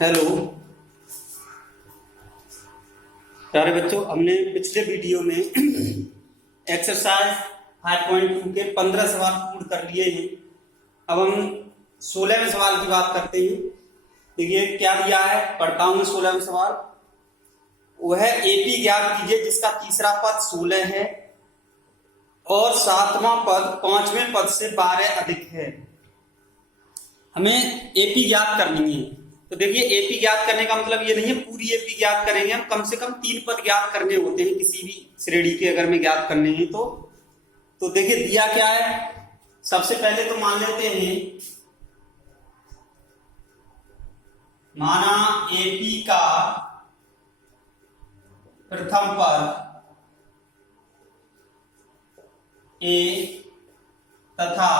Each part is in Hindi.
हेलो प्यारे बच्चों, हमने पिछले वीडियो में एक्सरसाइज 5.2 के 15 सवाल पूर्ण कर लिए हैं। अब हम 16वें सवाल की बात करते हैं। देखिए क्या दिया है, पढ़ता हूं 16वां सवाल। वह एपी ज्ञात कीजिए जिसका तीसरा पद 16 है और सातवां पद पांचवें पद से 12 अधिक है। हमें एपी ज्ञात करनी है। तो देखिए एपी ज्ञात करने का मतलब ये नहीं है पूरी एपी ज्ञात करेंगे, हम कम से कम 3 पद ज्ञात करने होते हैं किसी भी श्रेणी के अगर में ज्ञात करने हैं तो देखिए दिया क्या है। सबसे पहले तो मान लेते हैं, माना एपी का प्रथम पद ए तथा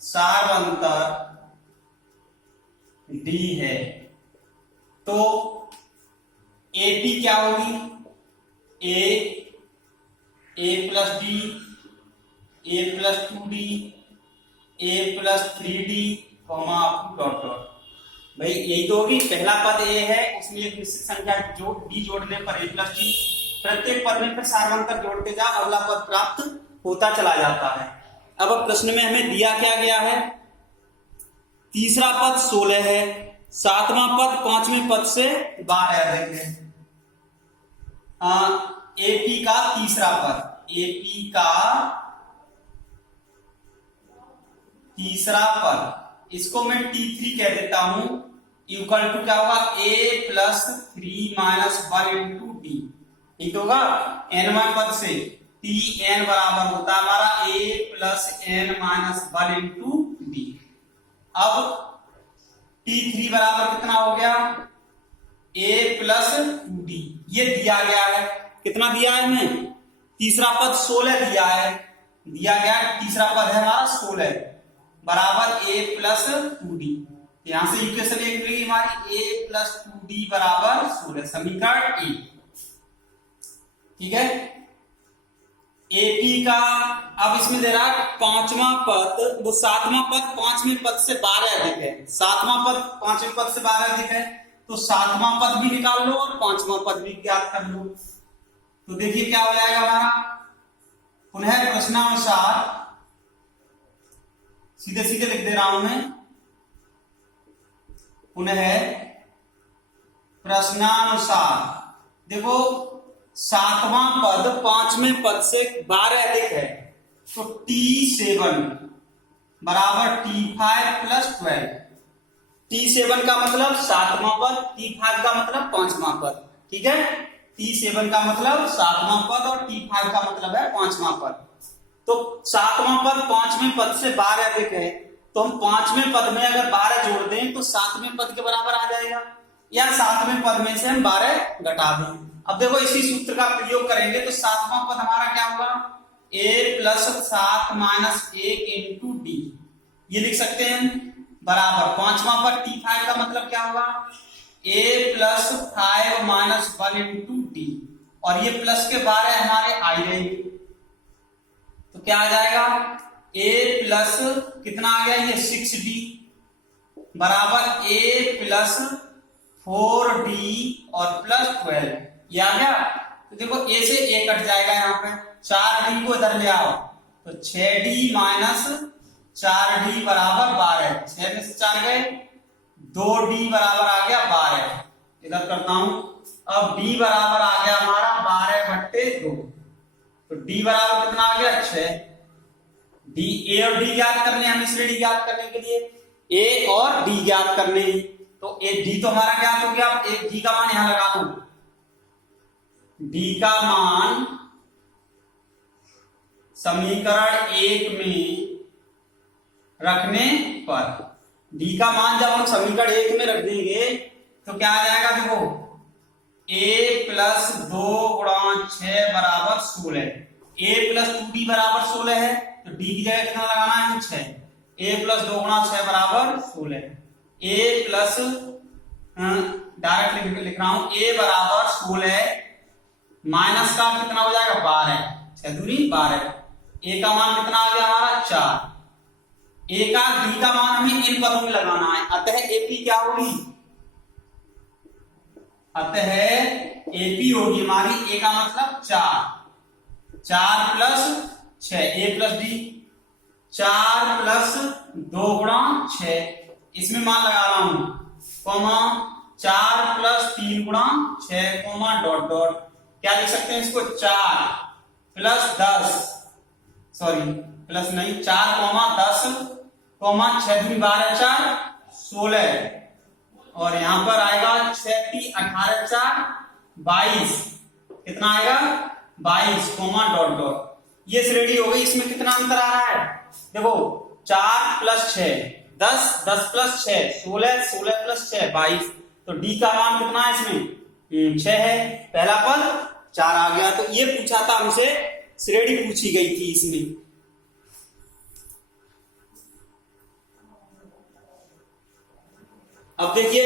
सार्वंतर डी है, तो एपी क्या होगी? ए प्लस डी, ए प्लस 2डी, ए प्लस 3डी, कॉमा डॉट डॉट। भाई यही तो होगी। पहला पद ए है, उसमें एक निश्चित संख्या डी जोड़ने पर ए प्लस डी, प्रत्येक पद में फिर सार्वंतर जोड़ते जा अगला पद प्राप्त होता चला जाता है। अब प्रश्न में हमें दिया क्या गया है, तीसरा पद 16 है, सातवां पद पांचवें पद से 12 अधिक है। एपी का तीसरा पद, एपी का तीसरा पद, इसको मैं T3 कह देता हूं, इक्वल टू क्या होगा, ए प्लस 3 माइनस 1 इंटू डी। ठीक होगा, nवां पद से Tn बराबर होता है हमारा a plus n minus 1 into D. अब T3 बराबर कितना हो गया, a प्लस 2d। ये दिया गया है, कितना दिया है हमें, तीसरा पद 16 दिया है, दिया गया तीसरा पद है हमारा 16 बराबर a प्लस 2d। यहां से इक्वेशन एक मिलेगी हमारी, a प्लस 2d बराबर 16, समीकरण 1। ठीक है, एपी का अब इसमें दे रहा है पांचवा पद, वो सातवां पद पांचवें पद से 12 अधिक है। सातवां पद पांचवें पद से 12 अधिक है, तो सातवां पद भी निकाल लो और पांचवां पद भी ज्ञात कर लो। तो देखिए क्या हो जाएगा हमारा, पुनः प्रश्नानुसार, सीधे सीधे लिख दे रहा हूं मैं, पुनः प्रश्नानुसार। देखो सातवां पद पांचवें पद से 12 अधिक है, तो T7 बराबर T5 प्लस 12। T7 का मतलब सातवां पद, T5 का मतलब पांचवां पद। ठीक है, T7 का मतलब सातवां पद और T5 का मतलब है पांचवां पद। तो सातवां पद पांचवें पद से 12 अधिक है, तो हम पांचवें पद में अगर 12 जोड़ दें तो सातवें पद के बराबर आ जाएगा, या सातवें पद में से हम 12 घटा दें। अब देखो इसी सूत्र का प्रयोग करेंगे तो सातवां पद हमारा क्या होगा, a plus 7 minus 1 into d, ये लिख सकते हैं बराबर पांचवां पद T5 का मतलब क्या होगा, a plus 5 minus 1 into D, और ये प्लस के 12 हमारे आई रहेंगे, तो क्या आ जाएगा, a प्लस कितना आ गया, ये 6d बराबर a प्लस 4d और प्लस 12, ये आ गया। तो देखो a से a कट जाएगा, यहाँ पे 4d को इधर ले आओ, तो 6d माइनस 4d बराबर 12, 6 में से 4 गए, 2d बराबर आ गया 12, इधर करता हूं। अब d बराबर आ गया हमारा 12/2, तो d बराबर कितना आ गया, 6। d a और d ज्ञात करने, हमें श्रेणी ज्ञात करने के लिए a और d ज्ञात करने, तो a d तो हमारा ज्ञात हो गया। एक d का मान यहां लगा दो, d का मान समीकरण 1 में रखने पर, d का मान जब हम समीकरण 1 में रख देंगे तो क्या आ जाएगा, देखो a प्लस 2 गुणा 6 बराबर 16, a प्लस 2d बराबर 16 है, तो d की जगह कितना लगाना है, 6, a प्लस 2 गुणा 6 बराबर 16, a प्लस डायरेक्ट लिख रहा हूं, a बराबर 16 माइनस का कितना हो जाएगा, 12, 6 दूनी 12, a का मान कितना आ गया हमारा, 4, ए का डी का मान हमें इन पदों में लगाना है, अतः एपी क्या होगी, अतः एपी होगी हमारी, ए का मतलब 4, 4 प्लस 6, ए प्लस डी, 4 प्लस 2 गुणा 6, इसमें मान लगा रहा हूं, कॉमा 4 प्लस 3 गुणा 6, कॉमा डॉट डॉट, क्या लिख सकते हैं इसको, 4 प्लस 10, सॉरी प्लस नहीं, 4 कॉमा 10 कॉमा 6 दूनी 12 4 16, और यहां पर आएगा 6 18 4 22, कितना आएगा 22, कॉमा डॉट डॉट, ये श्रेणी हो गई। इसमें कितना अंतर आ रहा है, देखो 4 प्लस 6 10, 10 प्लस 6 16, 16 प्लस 6 22, तो डी का मान कितना है इसमें 6 है, पहला पद 4 आ गया। तो ये पूछा था हमसे, श्रेणी पूछी गई थी इसमें। अब देखिए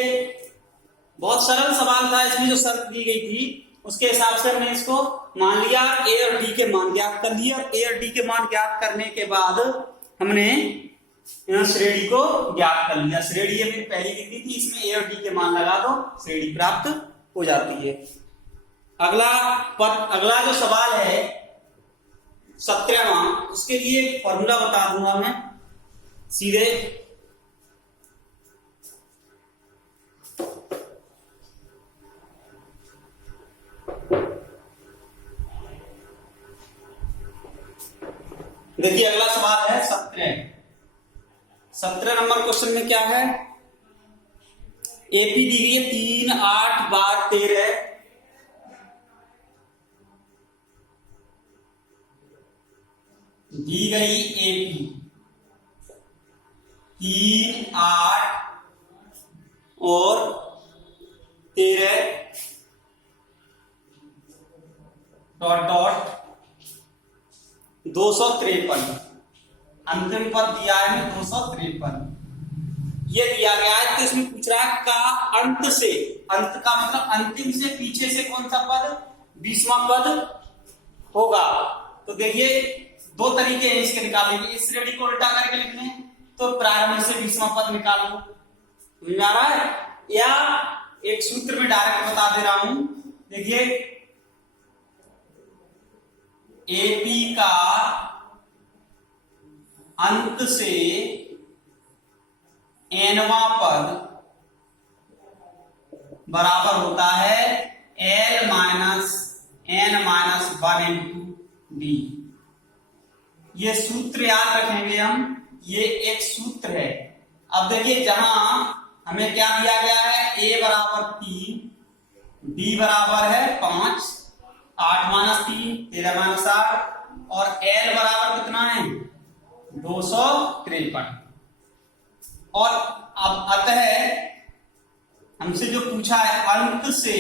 बहुत सरल सवाल था, इसमें जो शर्त दी गई थी उसके हिसाब से हमने इसको मान लिया, ए और डी के मान ज्ञात कर लिए, और ए और डी के मान ज्ञात करने के बाद हमने श्रेणी को ज्ञात कर लिया। श्रेणी ये मैंने पहले लिख दी थी, इसमें ए और डी के मान लगा दो, श्रेणी प्राप्त हो जाती है। अगला जो सवाल है 17वां, उसके लिए फॉर्मूला बता दूंगा मैं सीधे। देखिए अगला सवाल है 17 नंबर क्वेश्चन में क्या है, एपी दी गई है 3 8 12 13, दी गई एपी 3 8 और 13 डॉट डॉट 253, अंतिम पद दिया है 253, ये दिया गया है। तो इसमें पूछ रहा है का अंत से, अंत का मतलब अंतिम से पीछे से कौन सा पद 20वां पद होगा। तो देखिए दो तरीके हैं इसके निकालने के, इस श्रेणी को उल्टा करके लिखने, तो प्रारंभ से 20वां पद निकाल लो, समझ में आ रहा है, या एक सूत्र में डायरेक्ट बता दे रहा हूं। देखिए एपी का अंत से एनवां पद बराबर होता है l minus n minus 1 into d. ये सूत्र याद रखेंगे हम, ये एक सूत्र है। अब देखिए जहां हमें क्या दिया गया है, ए बराबर 3, डी बराबर है 5, 8 माइनस 3 13 माइनस 8, और एल बराबर कितना है 253। और अब अतः हमसे जो पूछा है अंत से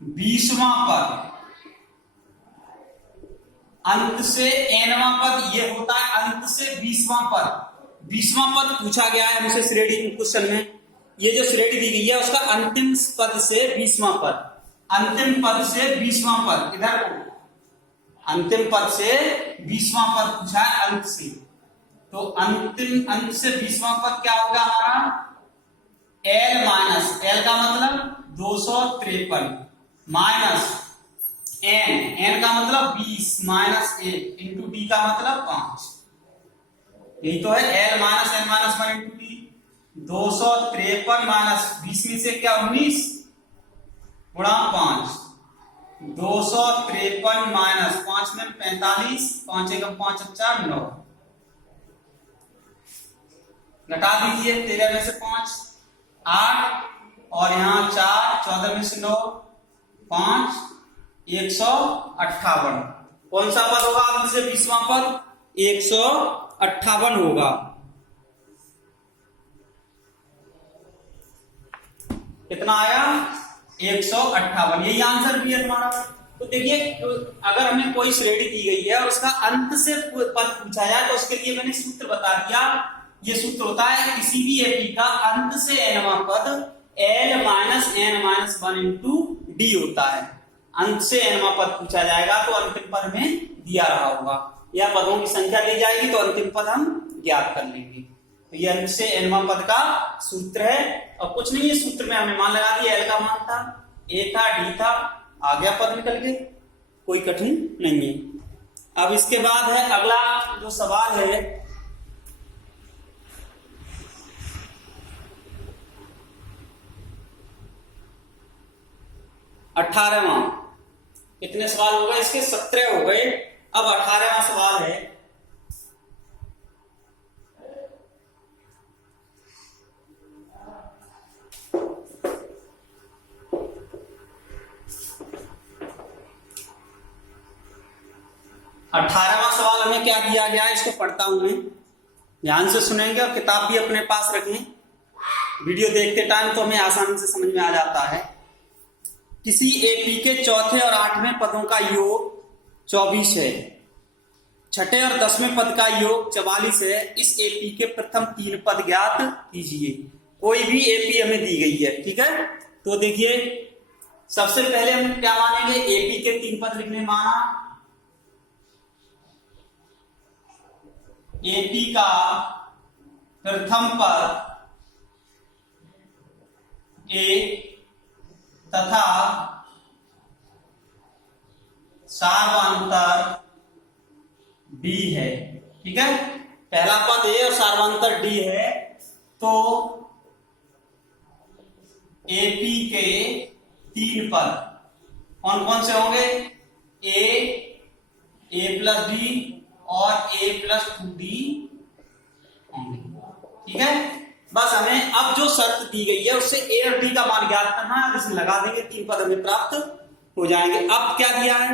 20वां पद, अंत से एनवां पद, ये होता है अंत से 20वां पद। 20वां पद पूछा गया है हमसे श्रेणी क्वेश्चन में, ये जो श्रेणी दी गई है उसका अंतिम पद से 20वां पद, अंतिम पद से 20वां पद, इधर अंतिम पद से 20वां पद पूछा है अंत से। तो अंतिम अंत से 20वां पद क्या होगा हमारा, एल माइनस, एल का मतलब 253 माइनस एन, एन का मतलब 20 माइनस 1 इंटू डी का मतलब 5, यही तो है l minus n minus 1 into d. 253 minus 20 में से क्या 19 गुणा 5, 253 माइनस 5 में 45, 5 एकम 5 4 9, घटा दीजिए 13 में से 5 8, और यहां 4, 14 में से 9 5, 158। कौन सा पद होगा अंत से 20वां पद, 158 होगा। कितना आया 158, यही आंसर भी है तुम्हारा। तो देखिए अगर हमें कोई श्रेणी दी गई है और उसका अंत से पद पूछा जाए तो उसके लिए मैंने सूत्र बता दिया। ये सूत्र होता है किसी भी एपी का अंत से एनवां पद l minus n minus 1 into d होता है। अंत से एनवां पद पूछा जाएगा तो अंतिम पद में दिया रहा होगा। या पदों की संख्या दी जाएगी तो अंतिम पद हम ज्ञात कर लेंगे। तो ये n से nवां पद का सूत्र है। और कुछ नहीं है, सूत्र में हमने मान लगा दिया, l का मान था, a था, d था, आ गया पद निकल के, कोई कठिन नहीं है। अब इसके बाद है अगला जो सवाल है, अठारहवां। कितने सवाल हो गए इसके? 17 हो गए। अब 18वां सवाल है, हमें क्या दिया गया है, इसको पढ़ता हूं मैं, ध्यान से सुनेंगे और किताब भी अपने पास रखें। वीडियो देखते टाइम तो हमें आसानी से समझ में आ जाता है। किसी एपी के चौथे और 8वें पदों का योग 24 है, छठे और 10वें पद का योग 44 है। इस एपी के प्रथम 3 पद ज्ञात कीजिए। कोई भी एपी हमें दी गई है, ठीक है। तो देखिए, सबसे पहले हम क्या मानेंगे, एपी के 3 पद लिखने माना, एपी का प्रथम पद ए तथा सार्वंतर डी है, ठीक है। पहला पद ए और सार्वंतर डी है, तो एपी के 3 पद कौन कौन से होंगे? ए प्लस डी और a प्लस 2d होंगे, ठीक है। बस हमें अब जो शर्त दी गई है उससे a और d का मान ज्ञात करना है, इसमें लगा देंगे, 3 पद हमें प्राप्त हो जाएंगे। अब क्या दिया है,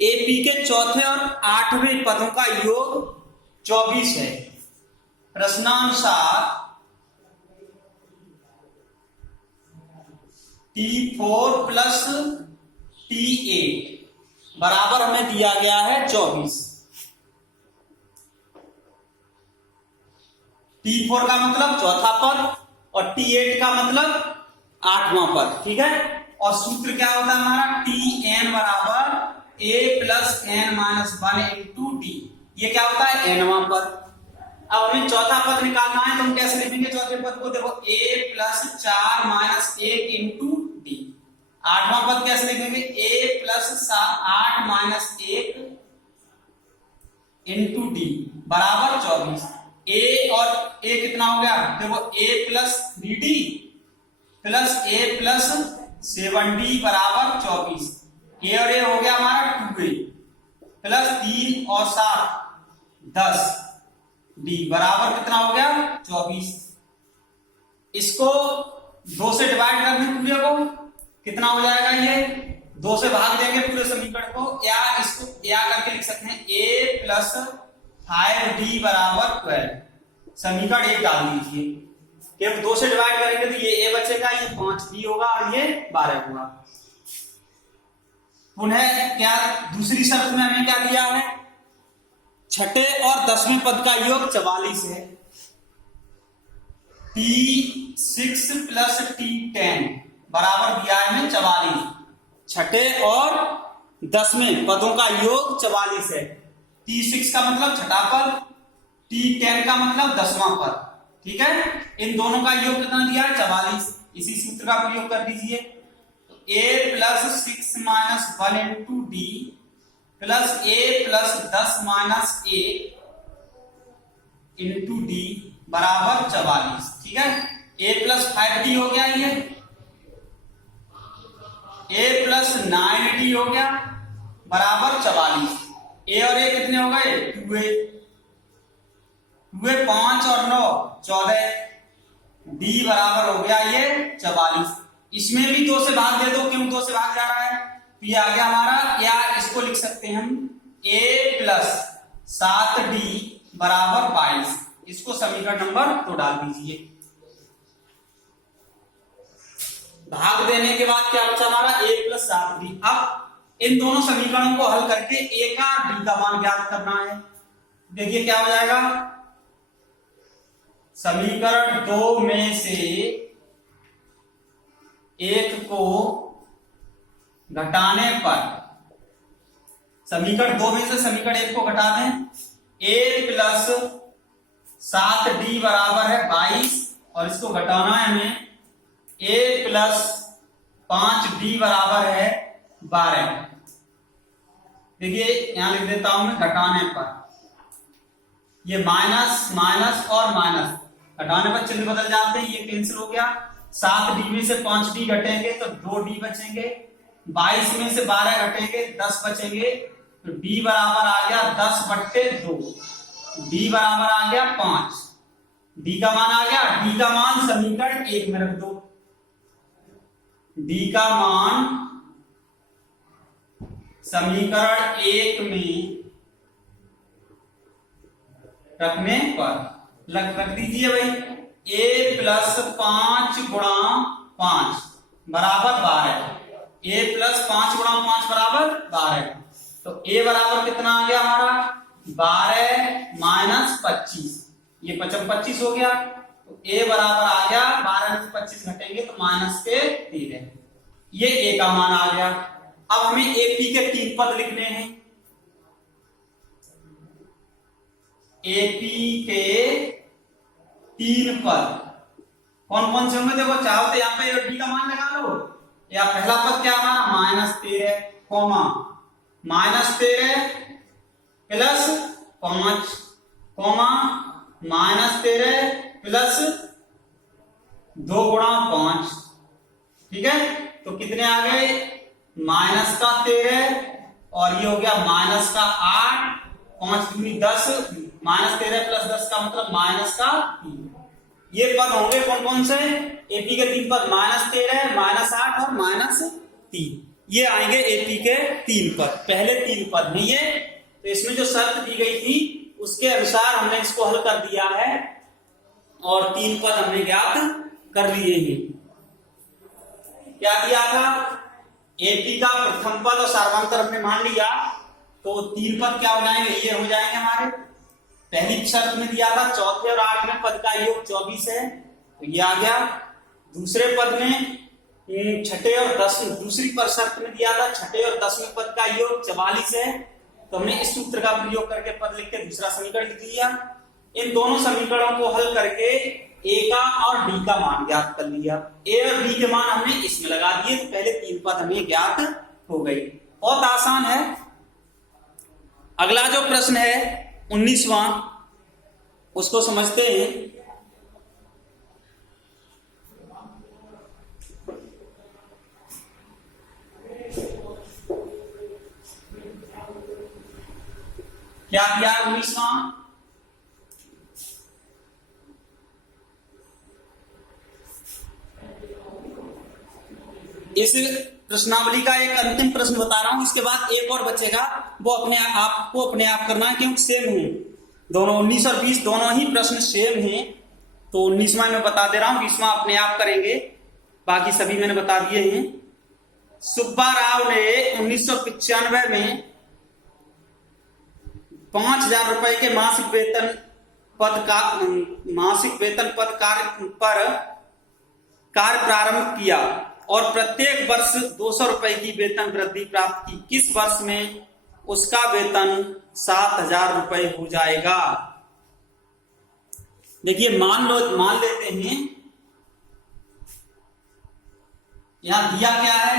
एपी के चौथे और 8वें पदों का योग 24 है। प्रश्नानुसार T4 प्लस T8 बराबर हमें दिया गया है 24। T4 का मतलब चौथा पद और T8 का मतलब 8वां पद, ठीक है। और सूत्र क्या होता है हमारा, Tn बराबर a plus n minus 1 into d. ये क्या होता है, nवां पद। अब हमें चौथा पद निकालना है, तो हम कैसे लिखेंगे चौथे पद को? देखो, a plus 4 minus 1 into d. 8वां पद कैसे लिखेंगे, a plus 8 minus 1 into d बराबर 24। a और a कितना हो गया, देखो a plus 3d plus a plus 7d बराबर 24। a और a हो गया हमारा 2a प्लस 3 और 7 10 d बराबर कितना हो गया 24। इसको 2 से डिवाइड कर दें पूरे को, कितना हो जाएगा, ये 2 से भाग देंगे पूरे समीकरण को, या इसको या करके लिख सकते हैं a प्लस 5d बराबर 12। समीकरण 1 डाल दीजिए, जब 2 से डिवाइड करेंगे तो ये a बचेगा, ये 5d होगा और ये 12 होगा। पुनः क्या दूसरी शर्त में हमें क्या दिया है, छठे और 10वें पद का योग 44 है। T6 प्लस T10 बराबर दिया है हमें 44। छठे और 10वें पदों का योग 44 है। T6 का मतलब छठा पद, T10 का मतलब 10वां पद, ठीक है। इन दोनों का योग कितना दिया है 44। इसी सूत्र का प्रयोग कर दीजिए, a plus 6 minus 1 into D plus a plus 10 minus 1 into d बराबर 44, ठीक है। a प्लस 5d हो गया, ये a प्लस 9d हो गया बराबर 44। a और a कितने हो गए, 2a 5 और 9 14, d बराबर हो गया ये 44। इसमें भी 2 से भाग दे दो, क्यों 2 से भाग जा रहा है, तो ये आ गया हमारा, या इसको लिख सकते हैं हम a प्लस 7d बराबर 22। इसको समीकरण नंबर 2 डाल दीजिए। भाग देने के बाद क्या बचा हमारा, a प्लस 7d। अब इन दोनों समीकरणों को हल करके a का d का मान ज्ञात करना है। देखिए क्या हो जाएगा, समीकरण 2 में से एक को घटाने पर समीकरण 2 में से समीकरण 1 को घटा दें। a प्लस 7d बराबर है 22 और इसको घटाना है हमें। a प्लस 5d बराबर है 12। देखिए यहां लिख देता हूं मैं घटाने पर, ये माइनस माइनस और माइनस घटाने पर चिन्ह बदल जाते हैं, ये कैंसिल हो गया। 7d में से 5d घटेंगे तो 2d बचेंगे। 22 में से 12 घटेंगे 10 बचेंगे। तो d बराबर आ गया 10/2। d बराबर आ गया 5। d का मान आ गया। d का मान समीकरण 1 में रख दो। d का मान समीकरण 1 में रखने पर रख दीजिए भाई। a प्लस 5 गुणा 5 बराबर 12। a प्लस 5 गुणा 5 बराबर 12। तो a बराबर कितना आ गया हमारा 12 माइनस 25। ये 25 हो गया। तो a बराबर आ गया 12 में 25 घटेंगे तो माइनस के 13। ये a का मान आ गया। अब हमें AP के 3 पद लिखने हैं। AP के 3 पद कौन कौन से होंगे? देखो चाहो तो यहाँ पे d का मान लगा लो, या पहला पद क्या हमारा -13 कॉमा -13 प्लस 5 कॉमा -13 प्लस 2 गुणा 5। ठीक है, तो कितने आ गए -13 और ये हो गया -8। 5 दूनी 10, -13 प्लस 10 का मतलब -3। ये पद होंगे कौन कौन से? एपी के 3 पद -13 -8 और -3। ये आएंगे एपी के 3 पद। पहले 3 पद नहीं है, तो इसमें जो शर्त दी गई थी उसके अनुसार हमने इसको हल कर दिया है और 3 पद हमने ज्ञात कर लिए हैं। क्या दिया था? एपी का प्रथम पद और सार्वंतर हमने मान लिया, तो 3 पद क्या हो जाएंगे? ये हो जाएंगे हमारे। पहली शर्त में दिया था चौथे और 8वें पद का योग 24 है, तो ये आ गया। दूसरे पद में छठे और 10, दूसरी पर शर्त में दिया था छठे और 10वें पद का योग 44 है, तो हमने इस सूत्र का प्रयोग करके पद लिख के दूसरा समीकरण लिख लिया। इन दोनों समीकरणों को हल करके ए का और डी का मान ज्ञात कर लिया। ए और डी के मान हमने इसमें लगा दिए, तो पहले 3 पद हमें ज्ञात हो गई। बहुत आसान है। अगला जो प्रश्न है 19वां, उसको समझते हैं। क्या दिया 19वां? इस प्रश्नावली का एक अंतिम प्रश्न बता रहा हूं, इसके बाद एक और बचेगा, वो अपने आप करना है क्योंकि सेम है दोनों। 19 और 20 दोनों ही प्रश्न सेम हैं, तो 19वां मैं बता दे रहा हूं, 20वां अपने आप करेंगे, बाकी सभी मैंने बता दिए हैं। सुब्बा राव ने 1995 में 5,000 रुपए के मासिक वेतन पद कार्य प्रारंभ किया और प्रत्येक वर्ष 200 रुपए की वेतन वृद्धि प्राप्त की। किस वर्ष में उसका वेतन 7,000 रुपए हो जाएगा? देखिए मान लेते हैं, यहां दिया क्या है?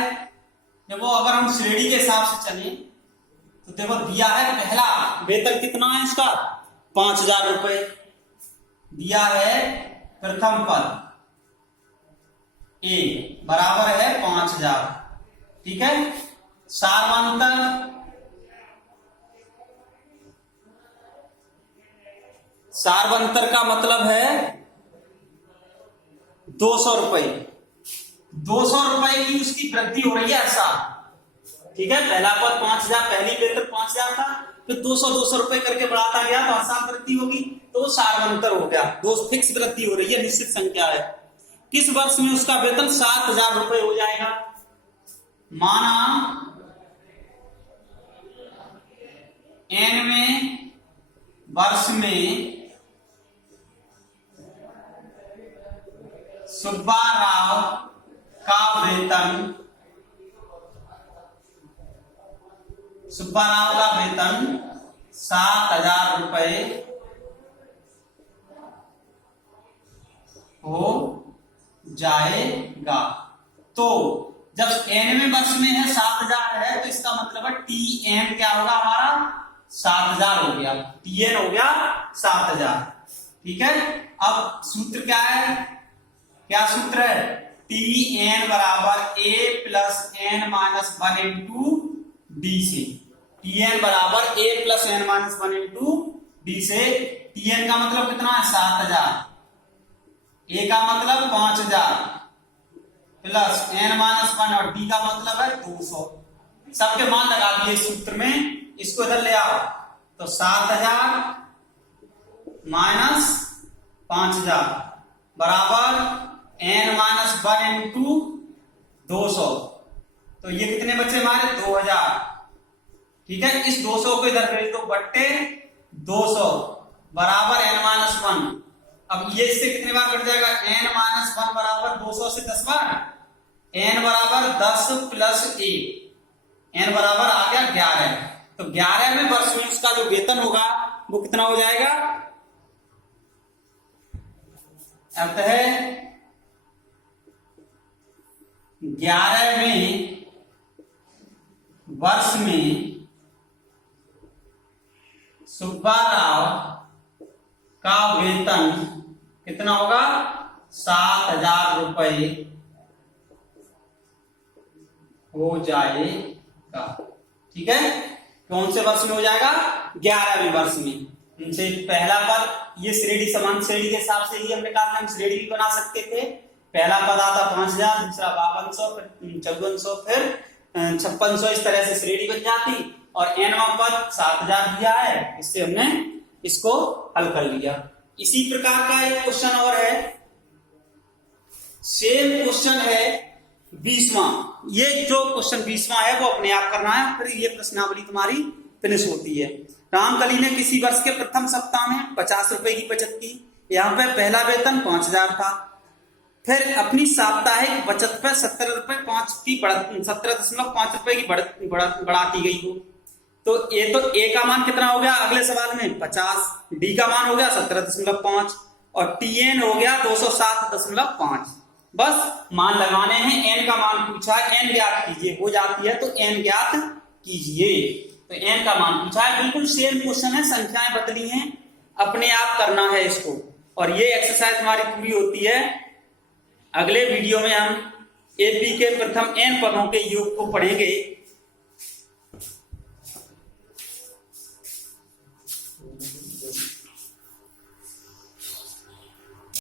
देखो अगर हम श्रेणी के हिसाब से चले तो देखो दिया है पहला वेतन कितना है इसका 5,000 रुपए दिया है। प्रथम पद ए बराबर है 5,000। ठीक है, सार्वंतर का मतलब है 200 रुपए। 200 रुपए की उसकी वृद्धि हो रही है ऐसा। ठीक है, पहला पद 5,000, पहली वेतन 5,000 था, फिर 200 रुपए करके बढ़ाता गया तो हर साल वृद्धि होगी, तो सार्वंतर हो गया। दो फिक्स वृद्धि हो रही है, निश्चित संख्या है। किस वर्ष में उसका वेतन 7,000 रुपए हो जाएगा? माना एनवें वर्ष में सुब्बा राव का वेतन सुब्बा राव का वेतन 7,000 रुपए हो जाएगा। तो जब nवें वर्ष में है 7,000 है तो इसका मतलब है TN क्या होगा हमारा 7,000 हो गया, TN हो गया 7,000। ठीक है, अब सूत्र क्या है, क्या सूत्र है, TN बराबर A plus N minus 1 into D से। TN बराबर A plus N minus 1 into D से। TN का मतलब कितना है 7,000, A का मतलब 5,000 प्लस N माइनस 1 और D का मतलब है 200। सबके मान लगा दिए सूत्र में, इसको इधर ले आओ तो 7,000 माइनस 5,000 बराबर N माइनस 1 इंटू 200। तो ये कितने बचे हमारे 2,000। ठीक है, इस 200 को इधर भेज दो बट्टे 200 बराबर N माइनस 1। अब ये इससे कितने बार कट जाएगा, N माइनस 1 बराबर 200 से 10 बार, N बराबर 10 प्लस 1, N बराबर आ गया 11। तो 11वें वर्ष में उसका जो वेतन होगा वो कितना हो जाएगा, अर्थ है 11वें वर्ष में सुब्बा राव का वेतन कितना होगा 7,000 रुपए हो जाएगा। ठीक है, कौन से वर्ष में हो जाएगा, 11वें वर्ष में। इनसे पहला पद ये श्रेणी समान श्रेणी के हिसाब से ही हम निकालना, हम श्रेणी भी बना सकते थे। पहला पद आता 5,000, दूसरा 5,200, फिर 5,400, फिर 5,600, इस तरह से श्रेणी बन जाती। और nवां पद 7,000 दिया है, इससे हमने इसको हल कर लिया। इसी प्रकार का एक क्वेश्चन और है, सेम क्वेश्चन है 20वां। ये जो क्वेश्चन 20वां है वो अपने आप करना है, फिर ये प्रश्नावली तुम्हारी फिनिश होती है। रामकली ने किसी वर्ष के प्रथम सप्ताह में 50 रुपए की बचत की। यहाँ पे पहला वेतन 5,000 था, फिर अपनी साप्ताहिक बचत पे 17.5 रुपए की बढ़ाती गई हो। तो ये तो ए का मान कितना हो गया अगले सवाल में 50, डी का मान हो गया 17.5 और TN हो गया 207.5। बस मान लगाने हैं, एन का मान पूछा है, एन ज्ञात कीजिए, हो जाती है तो एन ज्ञात कीजिए। तो एन का मान पूछा है, बिल्कुल सेम क्वेश्चन है, संख्याएं बदली हैं, अपने आप करना है इसको। और ये एक्सरसाइज हमारी पूरी होती है। अगले वीडियो में हम एपी के प्रथम n पदों के योग को पढ़ेंगे।